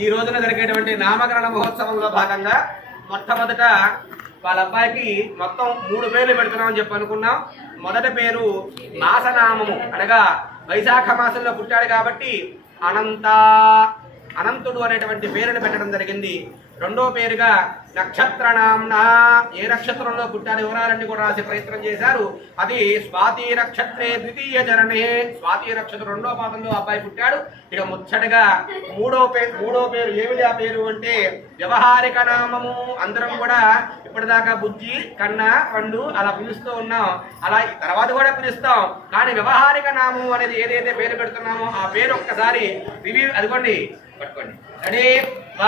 ఈ రోజున జరిగేటువంటి నామకరణ మహోత్సవంలో భాగంగా మొట్టమొదట వాళ్ళ అబ్బాయికి మొత్తం 3 పేర్లు పెడుతున్నామని చెప్పి అనుకున్నాం. మొదటి పేరు మాసనామము, అనగా వైశాఖ మాసంలో పుట్టాడు కాబట్టి అనంతుడు అనేటువంటి పేరును పెట్టడం జరిగింది. రెండో పేరుగా నక్షత్రనామ్న, ఏ నక్షత్రంలో పుట్టాడు వివరాలన్నీ కూడా రాసే ప్రయత్నం చేశారు. అది స్వాతి నక్షత్రే ద్వితీయ చరణే, స్వాతి నక్షత్రం 2వ పాదంలో అబ్బాయి పుట్టాడు. ఇక ముచ్చటగా మూడో పేరు ఏమిటి ఆ పేరు అంటే వ్యవహారిక నామము. అందరం కూడా ఇప్పటిదాకా బుజ్జి, కన్న, పండు అలా పిలుస్తూ ఉన్నాం, అలా తర్వాత కూడా పిలుస్తాం. కానీ వ్యవహారిక నామం అనేది ఏదైతే పేరు పెడుతున్నామో ఆ పేరు ఒక్కసారి రివ్యూ అదిగోండి పట్టుకోండి. రెడీ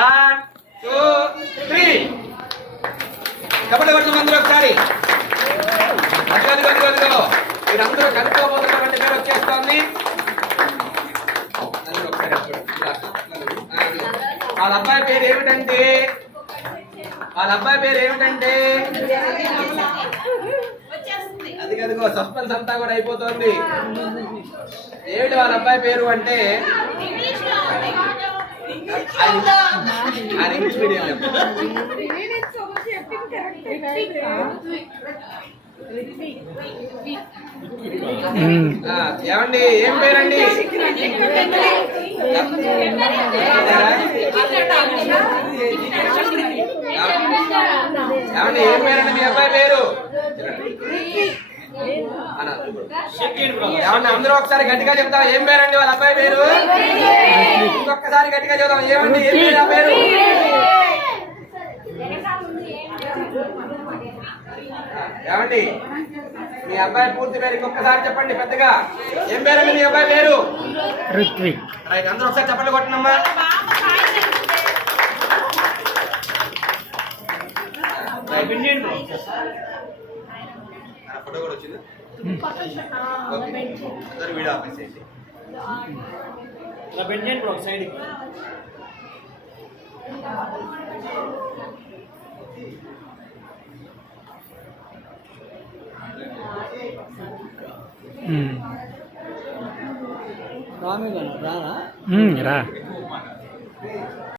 1 2 3 కబడ్డీ కొడుతుంది అందరూ ఒకసారి. అదిగో మీరందరూ కలుపుకోబోతున్నటువంటి పేరు వచ్చేస్తోంది. వాళ్ళ అబ్బాయి పేరు ఏమిటంటే అదిగో సస్పెన్స్ అంతా కూడా అయిపోతుంది. ఏమిటి వాళ్ళ అబ్బాయి పేరు అంటే ఇంగ్లీష్ మీడియం. ఏమండి ఏం పేరండి? ఏమండి ఏం పేరండి మీ అబ్బాయి పేరు? ఏమన్నా అందరూ ఒకసారి గట్టిగా చెప్తాం ఏం పేరండి వాళ్ళ అబ్బాయి పేరు? ఇంకొకసారి గట్టిగా చెప్తాం ఏమండి ఏం పేరు ఆ పేరు? ఏమండి మీ అబ్బాయి పూర్తి పేరు ఇంకొకసారి చెప్పండి పెద్దగా. ఏం పేరండి మీ అబ్బాయి పేరు? రిత్విక్. రైట్, అందరూ ఒకసారి చెప్పండి కొట్టనమ్మా. ఫోటో కూడా వచ్చింది. వీడియో ఆపేసేసి ఒక సైడ్. రా